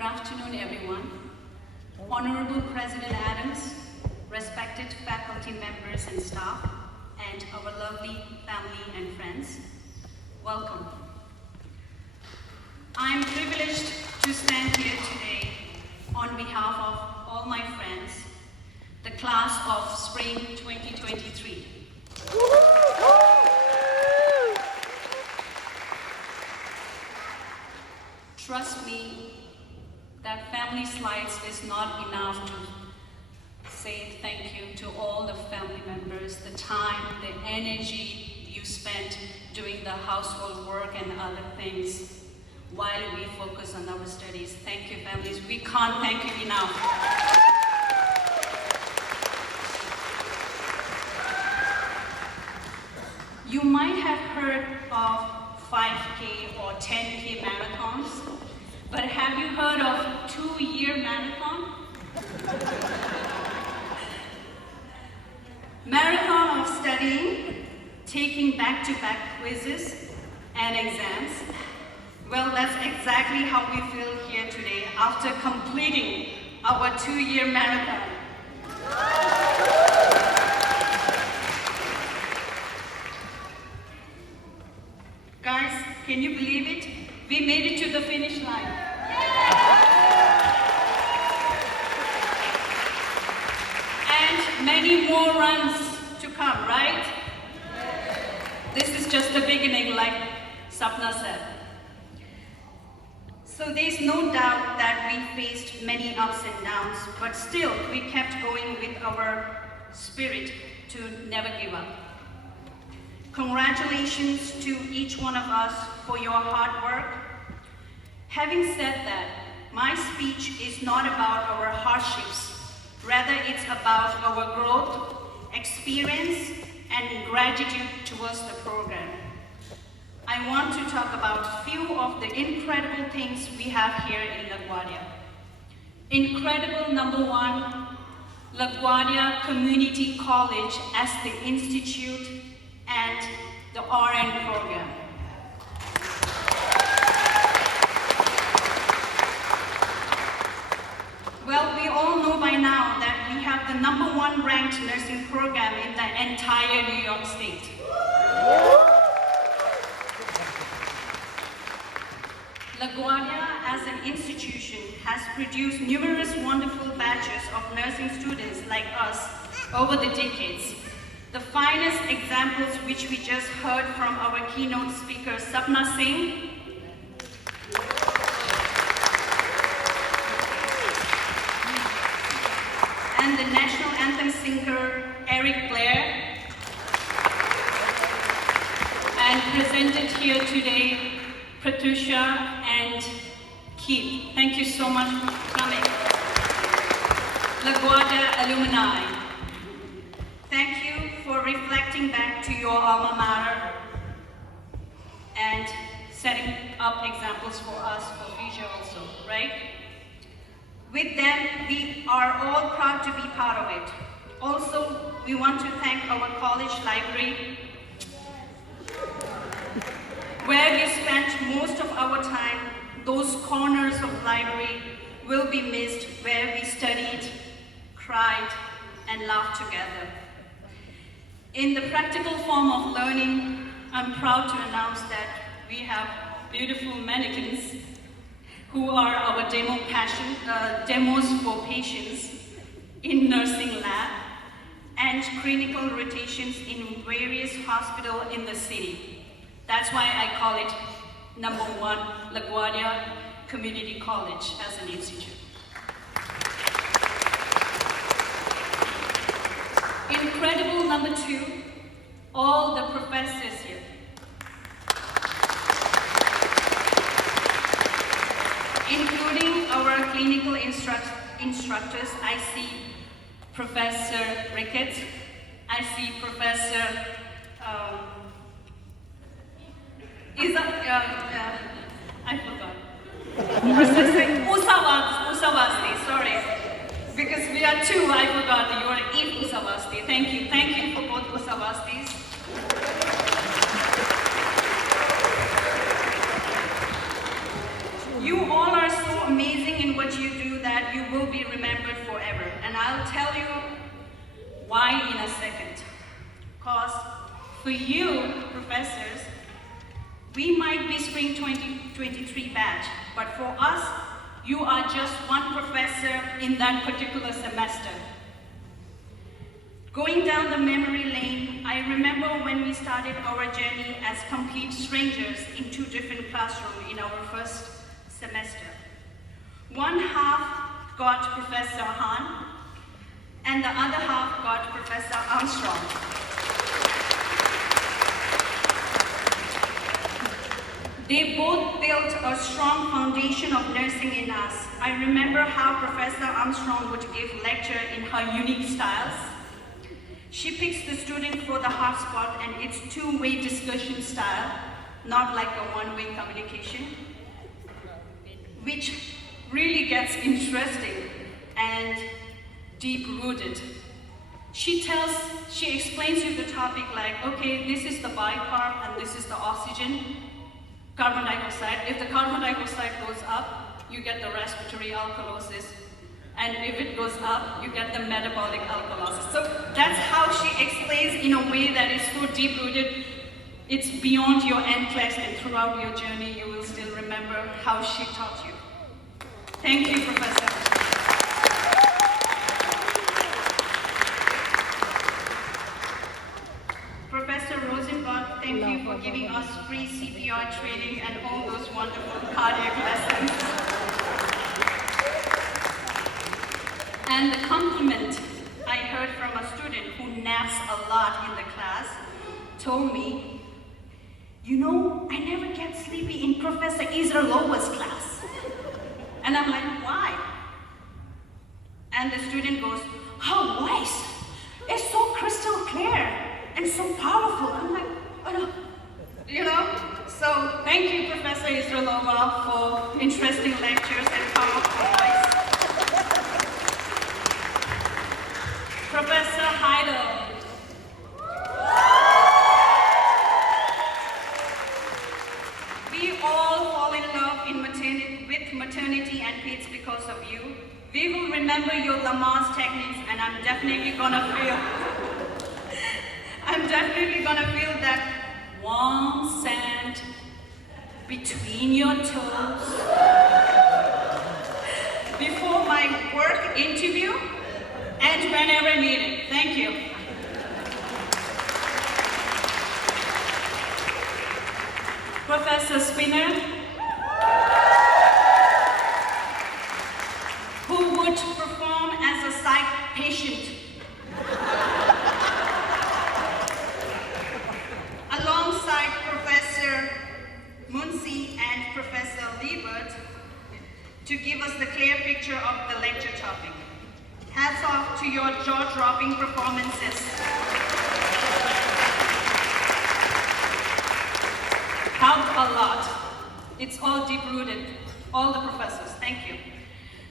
Good afternoon, everyone. Honorable President Adams, respected faculty members and staff, and our lovely family and friends, welcome. I'm privileged to stand here today on behalf of all my friends, the class of Spring 2023. Trust me, that family slides is not enough to say thank you to all the family members, the time, the energy you spent doing the household work and other things while we focus on our studies. Thank you, families. We can't thank you enough. You might have heard of 5K or 10K marathons, but have you heard of 2-year marathon? Marathon of studying, taking back-to-back quizzes and exams. Well, that's exactly how we feel here today after completing our 2-year marathon. Guys, can you believe it? We made it to the finish line. And many more runs to come, right? This is just the beginning, like Sapna said. So there's no doubt that we faced many ups and downs, but still we kept going with our spirit to never give up. Congratulations to each one of us for your hard work. Having said that, my speech is not about our hardships. Rather, it's about our growth, experience, and gratitude towards the program. I want to talk about a few of the incredible things we have here in LaGuardia. Incredible number one, LaGuardia Community College as the institute and the RN program. Well, we all know by now that we have the number one ranked nursing program in the entire New York State. LaGuardia as an institution has produced numerous wonderful batches of nursing students like us over the decades. The finest examples which we just heard from our keynote speaker, Sapna Singh, and the national anthem singer, Eric Blair, and presented here today, Pratusha and Keith. Thank you so much for coming. LaGuardia alumni, thank you for reflecting back to your alma mater and setting up examples for us for future also, right? With them, we are all proud to be part of it. Also, we want to thank our college library, where we spent most of our time. Those corners of library will be missed, where we studied, cried, and laughed together. In the practical form of learning, I'm proud to announce that we have beautiful mannequins who are our demos for patients in nursing lab and clinical rotations in various hospitals in the city. That's why I call it number one LaGuardia Community College as an institute. Incredible number two, all the professors here. Including our clinical instructors, I see Professor Ricketts, I see Professor I forgot. Usavasti, sorry. Because we are two, I forgot. You are Eve Usavasti. Thank you for both Usavastis. You all are so amazing in We might be spring 2023 batch, but for us, you are just one professor in that particular semester. Going down the memory lane, I remember when we started our journey as complete strangers in 2 different classrooms in our first semester. One half got Professor Han, and the other half got Professor Armstrong. They both built a strong foundation of nursing in us. I remember how Professor Armstrong would give lecture in her unique styles. She picks the student for the hot spot, and it's 2-way discussion style, not like a 1-way communication, which really gets interesting and deep-rooted. She explains you the topic like, okay, this is the bicarb and this is the oxygen, carbon dioxide. If the carbon dioxide goes up, you get the respiratory alkalosis. And if it goes up, you get the metabolic alkalosis. So that's how she explains in a way that is so deep-rooted. It's beyond your NCLEX, and throughout your journey, you will still remember how she taught you. Thank you, Professor. Professor Rosenbach, thank you for giving us free CPR training and all those wonderful cardiac lessons. And the compliment I heard from a student who naps a lot in the class told me, you know, I never get sleepy in Professor Israelova's class. And I'm like, why? And the student goes, her voice is so crystal clear and so powerful. I'm like, oh no, you know? So thank you, Professor Israelova, for interesting lectures and powerful voice. Professor Heidel. We all fall in love with maternity and kids because of you. We will remember your Lamaze techniques, and I'm definitely gonna feel that warm sand between your toes before my work interview and whenever needed. Thank you. Professor Spinner, who would perform as a psych patient alongside Professor Muncy and Professor Liebert to give us the clear picture of the lecture topic. Hats off to your jaw-dropping performances. Helped a lot. It's all deep-rooted. All the professors, thank you.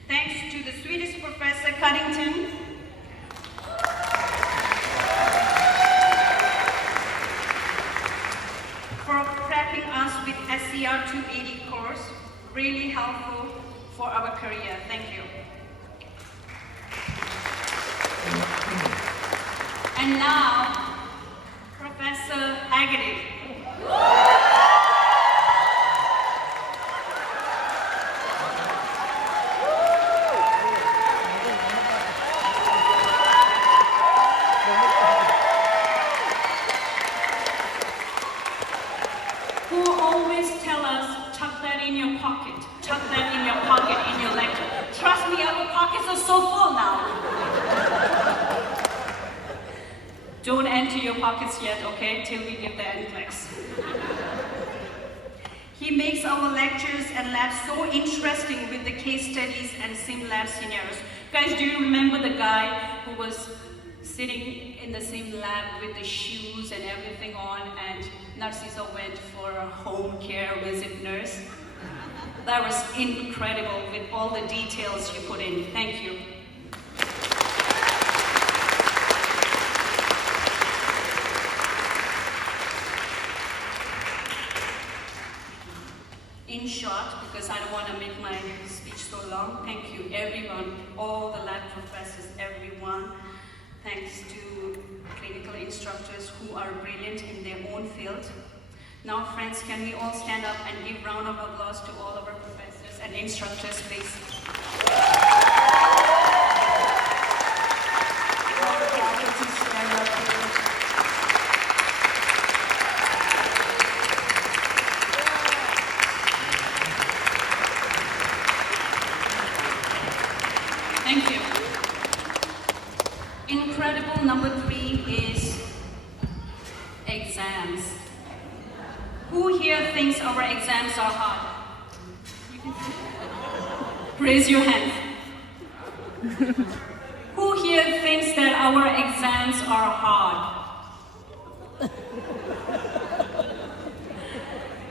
Thanks to the sweetest Professor Cuddington, for prepping us with SCR 280 course. Really helpful for our career. Thank you. And now, Professor Haggerty. Who always tell us, tuck that in your pocket, tuck that in your pocket in your lecture. Trust me, our pockets are so full now. Don't empty your pockets yet, okay, till we give the NCLEX. He makes our lectures and labs so interesting with the case studies and sim lab scenarios. Guys, do you remember the guy who was sitting in the sim lab with the shoes and everything on, and Narcisa went for a home care visit nurse? That was incredible with all the details you put in. Thank you. In short, because I don't want to make my speech so long, thank you everyone, all the lab professors, everyone. Thanks to clinical instructors who are brilliant in their own field. Now, friends, can we all stand up and give round of applause to all of our professors and instructors, please? All the faculty stand up, please. Thank you. Incredible number 3 is exams. Who here thinks our exams are hard? Raise your hand. Who here thinks that our exams are hard?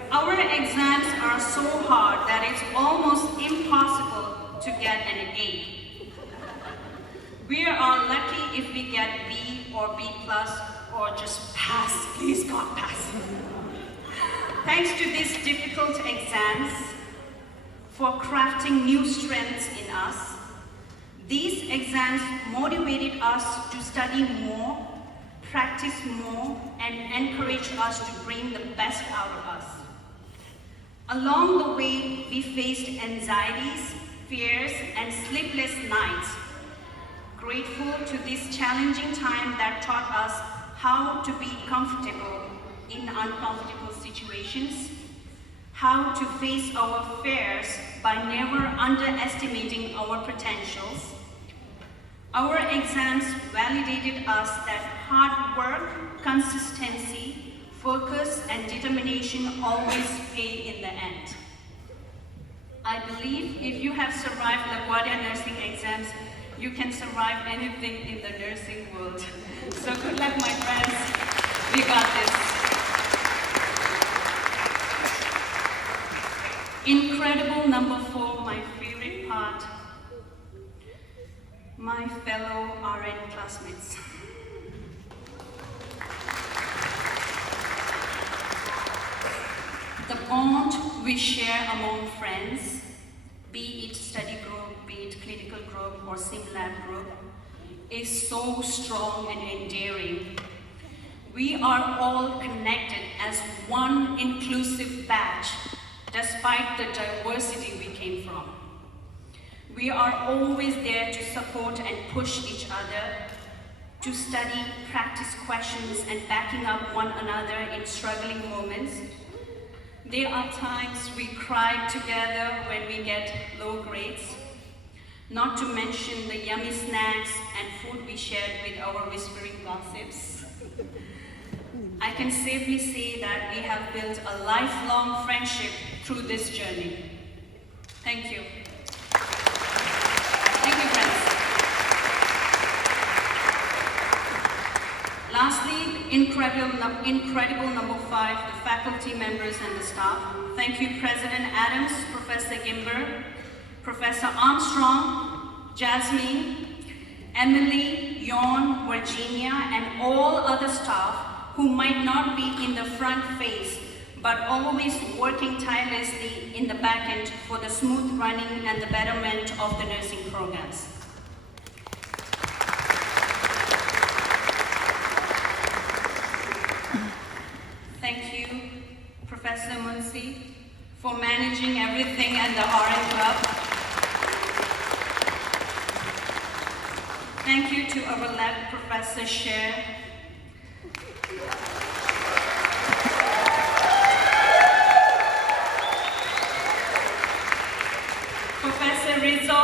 Our exams are so hard that it's almost impossible to get an A. We are lucky if we get B or B plus or just pass. Please God, pass. Thanks to these difficult exams for crafting new strengths in us, these exams motivated us to study more, practice more, and encourage us to bring the best out of us. Along the way, we faced anxieties, fears, and sleepless nights. Grateful to this challenging time that taught us how to be comfortable in uncomfortable situations, how to face our fears by never underestimating our potentials. Our exams validated us that hard work, consistency, focus, and determination always pay in the end. I believe if you have survived LaGuardia nursing exams, you can survive anything in the nursing world. So good luck, my friends. We got this. Incredible number 4, my favorite part. My fellow RN classmates. The bond we share among friends, be it study group, be it clinical group or sim lab group, is so strong and endearing. We are all connected as one inclusive batch, despite the diversity we came from. We are always there to support and push each other, to study, practice questions, and backing up one another in struggling moments. There are times we cry together when we get low grades, not to mention the yummy snacks and food we shared with our whispering gossips. I can safely say that we have built a lifelong friendship through this journey. Thank you. Thank you, friends. Lastly, incredible number 5, the faculty members and the staff. Thank you, President Adams, Professor Gimber, Professor Armstrong, Jasmine, Emily, Yon, Virginia, and all other staff who might not be in the front face, but always working tirelessly in the back end for the smooth running and the betterment of the nursing programs. Thank you, Professor Munsi, for managing everything at the RN Club. Thank you to our lab Professor Sher. Professor Rizzo.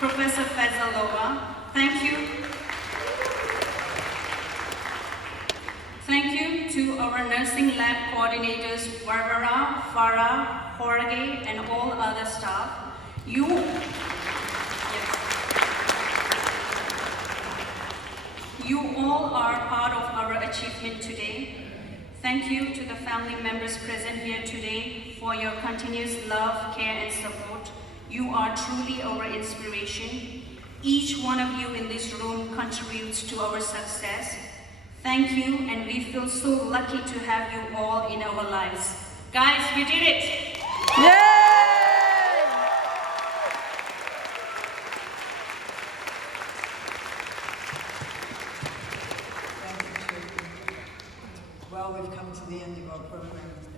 Professor Fezalova. Thank you. Thank you to our nursing lab coordinators, Barbara, Farah, Jorge, and all other staff. You all are part of our achievement today. Thank you to the family members present here today for your continuous love, care, and support. You are truly our inspiration. Each one of you in this room contributes to our success. Thank you, and we feel so lucky to have you all in our lives. Guys, we did it! Yay! we've come to the end of our program.